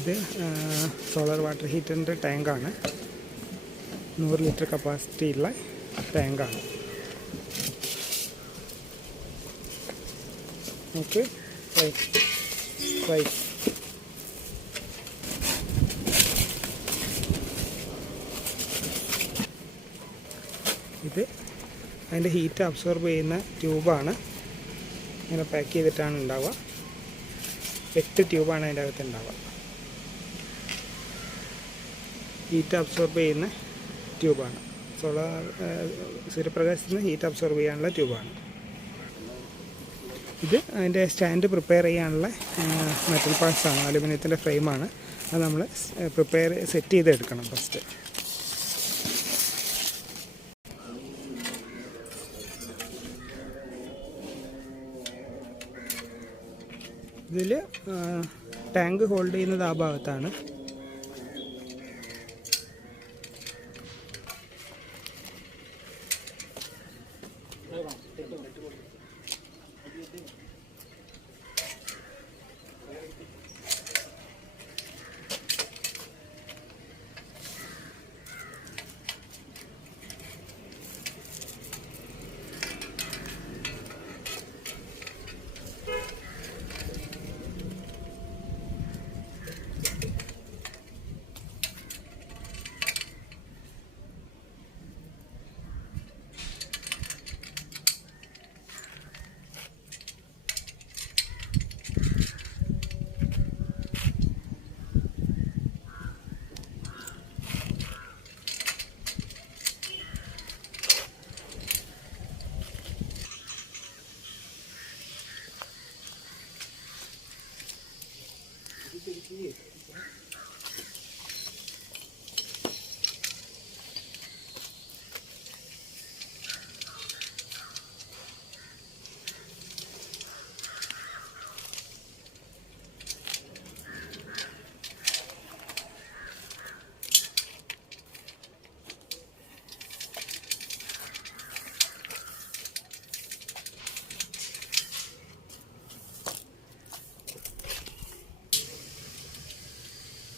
ഇത് solar water ഹീറ്ററിൻ്റെ ടാങ്കാണ്. 100 litre capacity ഉള്ള ടാങ്കാണ്. Okay, right. ഇത് അതിൻ്റെ ഹീറ്റ് അബ്സോർബ് ചെയ്യുന്ന ട്യൂബാണ്. ഇങ്ങനെ പാക്ക് ചെയ്തിട്ടാണ് ഉണ്ടാവുക. 8 ട്യൂബാണ് അതിൻ്റെ അകത്ത് ഉണ്ടാവുക. ഹീറ്റ് അബ്സോർബ് ചെയ്യുന്ന ട്യൂബാണ്. സൂര്യപ്രകാശത്തിൽ നിന്ന് ഹീറ്റ് അബ്സോർബ് ചെയ്യാനുള്ള ട്യൂബാണ് ഇത്. അതിൻ്റെ സ്റ്റാൻഡ് പ്രിപ്പയർ ചെയ്യാനുള്ള മെറ്റൽ പാർട്സാണ്, അലുമിനിയത്തിൻ്റെ ഫ്രെയിമാണ്. അത് നമ്മൾ സെറ്റ് ചെയ്തെടുക്കണം ഫസ്റ്റ്. ഇതിൽ ടാങ്ക് ഹോൾഡ് ചെയ്യുന്നത് ആ ഭാഗത്താണ്.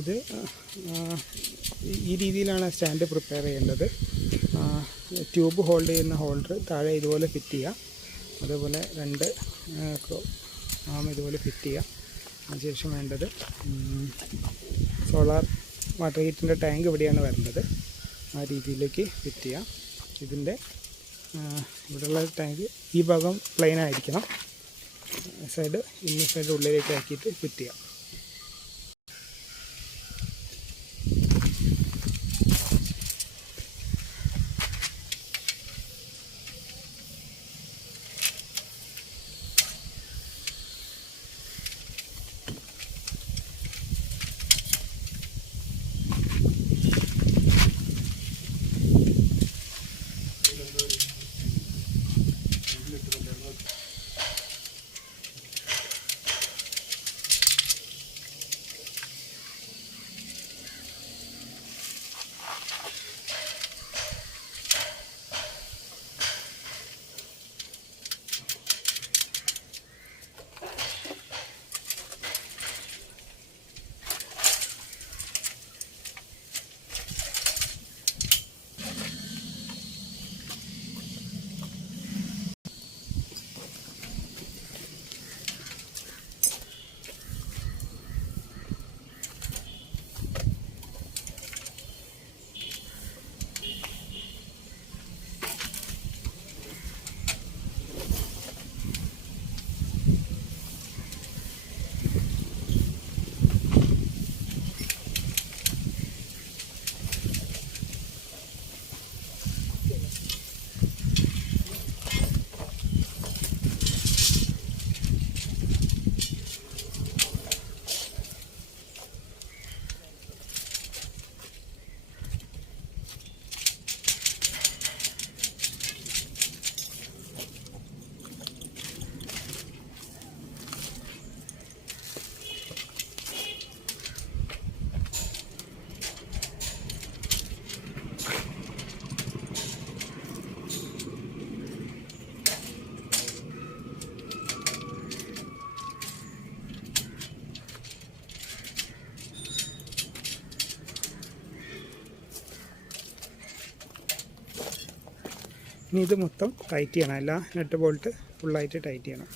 ഇത് ഈ രീതിയിലാണ് സ്റ്റാൻഡ് പ്രിപ്പയർ ചെയ്യേണ്ടത്. ട്യൂബ് ഹോൾഡ് ചെയ്യുന്ന ഹോൾഡർ താഴെ ഇതുപോലെ ഫിറ്റ് ചെയ്യുക. അതേപോലെ 2 ഇതുപോലെ ഫിറ്റ് ചെയ്യുക. അതിനുശേഷം വേണ്ടത് സോളാർ വാട്ടർ ഹീറ്ററിൻ്റെ ടാങ്ക് ഇവിടെയാണ് വരേണ്ടത്. ആ രീതിയിലേക്ക് ഫിറ്റ് ചെയ്യാം. ഇതിൻ്റെ ഇവിടെയുള്ള ടാങ്ക് ഈ ഭാഗം പ്ലെയിൻ ആയിരിക്കണം. സൈഡ് സൈഡ് ഉള്ളിലേക്ക് ആക്കിയിട്ട് ഫിറ്റ് ചെയ്യാം. ഇനി ഇത് മൊത്തം ടൈറ്റ് ചെയ്യണം, എല്ലാ നെറ്റ് ബോൾട്ട് ഫുള്ളായിട്ട് ടൈറ്റ് ചെയ്യണം.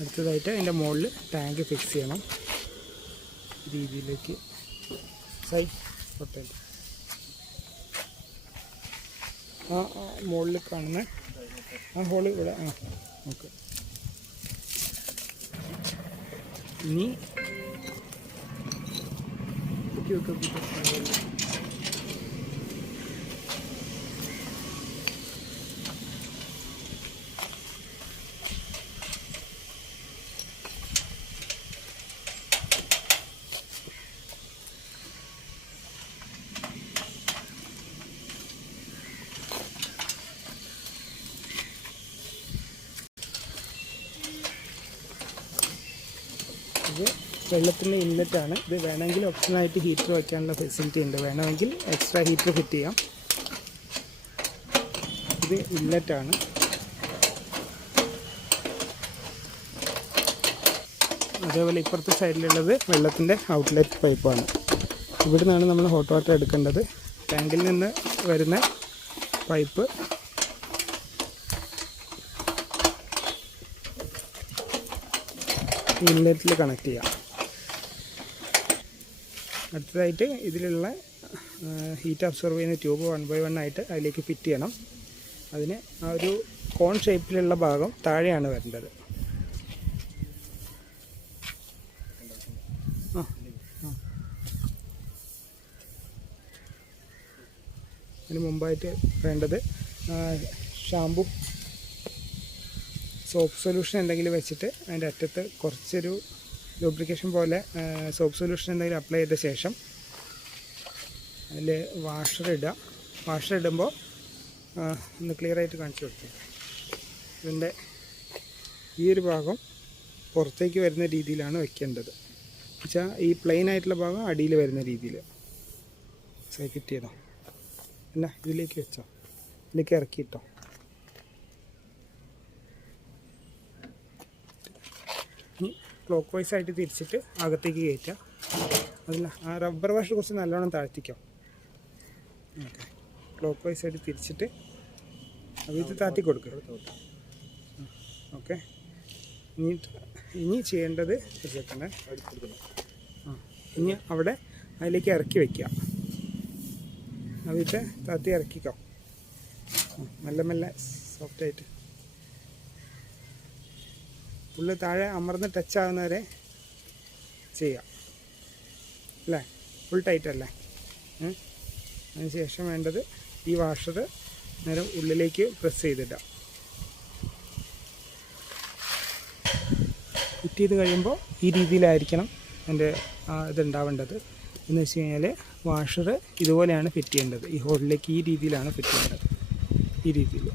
അടുത്തതായിട്ട് അതിൻ്റെ മുകളിൽ ടാങ്ക് ഫിക്സ് ചെയ്യണം. രീതിയിലേക്ക് സൈഡ് പൊട്ടൽ ആ മുകളിൽ കാണുന്ന ആ ഹോള് ഇവിടെ. ഓക്കെ. ഇനി ഇത് വെള്ളത്തിൻ്റെ ഇൻലെറ്റാണ്. ഇത് വേണമെങ്കിൽ ഓപ്ഷനായിട്ട് ഹീറ്റർ വയ്ക്കാനുള്ള ഫെസിലിറ്റി ഉണ്ട്, വേണമെങ്കിൽ എക്സ്ട്രാ ഹീറ്റർ ഫിറ്റ് ചെയ്യാം. ഇത് ഇൻലെറ്റാണ്. അതേപോലെ ഇപ്പുറത്തെ സൈഡിലുള്ളത് വെള്ളത്തിൻ്റെ ഔട്ട്ലെറ്റ് പൈപ്പാണ്. ഇവിടെ നിന്നാണ് നമ്മൾ ഹോട്ട് വാട്ടർ എടുക്കേണ്ടത്. ടാങ്കിൽ നിന്ന് വരുന്ന പൈപ്പ് ഇൻലെറ്റിൽ കണക്ട് ചെയ്യാം. അടുത്തതായിട്ട് ഇതിലുള്ള ഹീറ്റ് അബ്സോർവ് ചെയ്യുന്ന ട്യൂബ് 1 by 1 ആയിട്ട് അതിലേക്ക് ഫിറ്റ് ചെയ്യണം. അതിന് ആ ഒരു കോൺ ഷേപ്പിലുള്ള ഭാഗം താഴെയാണ് വരേണ്ടത്. അതിന് മുമ്പായിട്ട് വേണ്ടത് ഷാമ്പു സോപ്പ് സൊല്യൂഷൻ എന്തെങ്കിലും വെച്ചിട്ട് അതിൻ്റെ അറ്റത്ത് കുറച്ചൊരു ലൂബ്രിക്കേഷൻ പോലെ സോപ്പ് സൊല്യൂഷൻ എന്തെങ്കിലും അപ്ലൈ ചെയ്ത ശേഷം അതിൽ വാഷർ ഇടുക. വാഷർ ഇടുമ്പോൾ ഒന്ന് ക്ലിയറായിട്ട് കാണിച്ചു കൊടുക്കുക. ഇതിൻ്റെ ഈ ഒരു ഭാഗം പുറത്തേക്ക് വരുന്ന രീതിയിലാണ് വെക്കേണ്ടത്. എന്നുവെച്ചാൽ ഈ പ്ലെയിൻ ആയിട്ടുള്ള ഭാഗം അടിയിൽ വരുന്ന രീതിയിൽ ഫിറ്റ് ചെയ്തോ. അല്ല, ഇതിലേക്ക് വെച്ചോ, ഇതിലേക്ക് ഇറക്കിയിട്ടോ. ഇനി ക്ലോക്ക് വൈസ് ആയിട്ട് തിരിച്ചിട്ട് അകത്തേക്ക് കയറ്റുക. അതല്ല, ആ റബ്ബർ വാഷ് കുറച്ച് നല്ലോണം താഴ്ത്തിക്കോ. ഓക്കെ, ക്ലോക്ക് വൈസ് ആയിട്ട് തിരിച്ചിട്ട് ഇത് താത്തി കൊടുക്കുക. ഓക്കെ, ഇനി ചെയ്യേണ്ടത് സെക്കൻഡ്, ഇനി അവിടെ അതിലേക്ക് ഇറക്കി വയ്ക്കുക. അതിട്ട് താത്തി ഇറക്കിക്കോ, മെല്ലെ മെല്ലെ സോഫ്റ്റായിട്ട്. ഫുള്ള് താഴെ അമർന്ന് ടച്ച് ആകുന്നവരെ ചെയ്യാം അല്ലേ, ഫുൾ ടൈറ്റ് അല്ലേ. അതിന് ശേഷം വേണ്ടത് ഈ വാഷർ നേരെ ഉള്ളിലേക്ക് പ്രസ് ചെയ്തിടാം. ഫിറ്റ് ചെയ്ത് കഴിയുമ്പോൾ ഈ രീതിയിലായിരിക്കണം എൻ്റെ ഇതുണ്ടാവേണ്ടത്. എന്ന് വെച്ച് കഴിഞ്ഞാൽ വാഷർ ഇതുപോലെയാണ് ഫിറ്റ് ചെയ്യേണ്ടത്. ഈ ഹോളിലേക്ക് ഈ രീതിയിലാണ് ഫിറ്റ് ചെയ്യേണ്ടത്, ഈ രീതിയിൽ.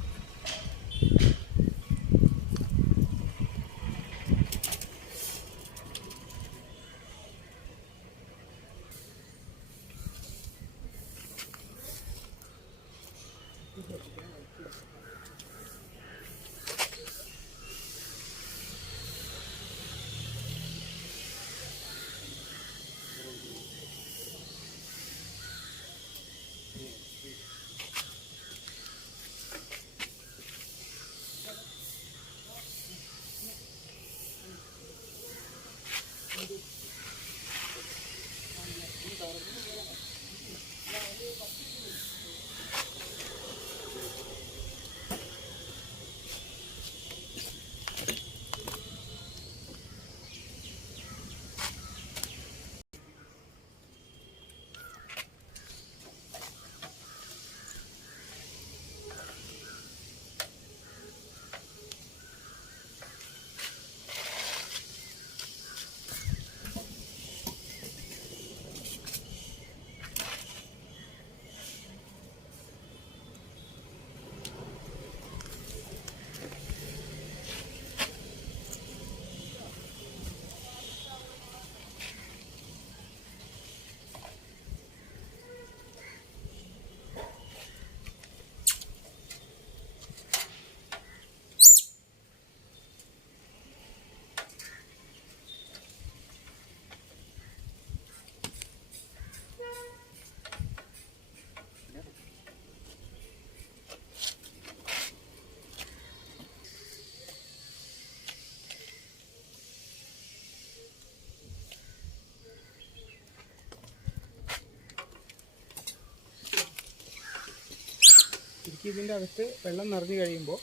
ശരിക്കും ഇതിൻ്റെ അകത്ത് വെള്ളം നിറഞ്ഞു കഴിയുമ്പോൾ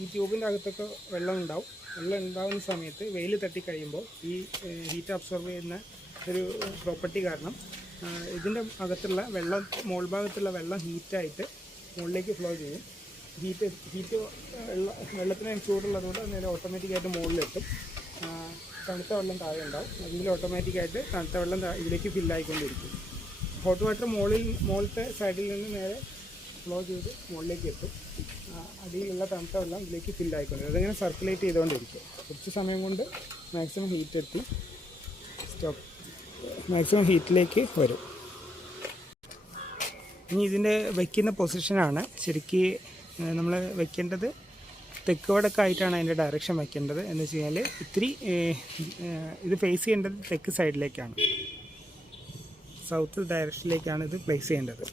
ഈ ട്യൂബിൻ്റെ അകത്തൊക്കെ വെള്ളം ഉണ്ടാവും. വെള്ളം ഉണ്ടാകുന്ന സമയത്ത് വെയിൽ തട്ടി കഴിയുമ്പോൾ ഈ ഹീറ്റ് അബ്സോർബ് ചെയ്യുന്ന ഒരു പ്രോപ്പർട്ടി കാരണം ഇതിൻ്റെ അകത്തുള്ള വെള്ളം, മോൾ ഭാഗത്തുള്ള വെള്ളം ഹീറ്റായിട്ട് മുകളിലേക്ക് ഫ്ലോ ചെയ്യും. ഹീറ്റ് വെള്ളത്തിന് ചൂടുള്ളതുകൊണ്ട് നേരെ ഓട്ടോമാറ്റിക്കായിട്ട് മുകളിലെത്തും. തണുത്ത വെള്ളം താഴെ ഉണ്ടാവും. അതിൽ ഓട്ടോമാറ്റിക്കായിട്ട് തണുത്ത വെള്ളം ഇതിലേക്ക് ഫില്ലായിക്കൊണ്ടിരിക്കും. ഹോട്ട് വാട്ടർ മുകളിലത്തെ സൈഡിൽ നിന്ന് നേരെ ഫ്ലോ ചെയ്ത് മുകളിലേക്ക് എത്തും. അടിയിലുള്ള തണുത്ത വെള്ളം ഇതിലേക്ക് ഫില്ലായിക്കൊണ്ട് അതിങ്ങനെ സർക്കുലേറ്റ് ചെയ്തുകൊണ്ടിരിക്കും. കുറച്ച് സമയം കൊണ്ട് മാക്സിമം ഹീറ്റ് എത്തി മാക്സിമം ഹീറ്റിലേക്ക് വരും. ഇനി ഇതിൻ്റെ വയ്ക്കുന്ന പൊസിഷനാണ് ശരിക്കും നമ്മൾ വയ്ക്കേണ്ടത്. തെക്ക് വടക്കായിട്ടാണ് അതിൻ്റെ ഡയറക്ഷൻ വയ്ക്കേണ്ടത്. എന്ന് വെച്ച് കഴിഞ്ഞാൽ ഇത്തിരി ഇത് ഫേസ് ചെയ്യേണ്ടത് തെക്ക് സൈഡിലേക്കാണ്, സൗത്ത് ഡയറക്ഷനിലേക്കാണ് ഇത് പ്ലേസ് ചെയ്യേണ്ടത്.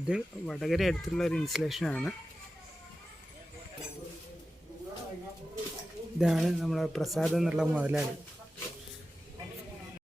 ഇത് വടകര അടുത്തുള്ള ഒരു ഇൻസ്റ്റലേഷനാണ്. ഇതാണ് നമ്മുടെ പ്രസാദ് എന്നുള്ള മുതലാളി.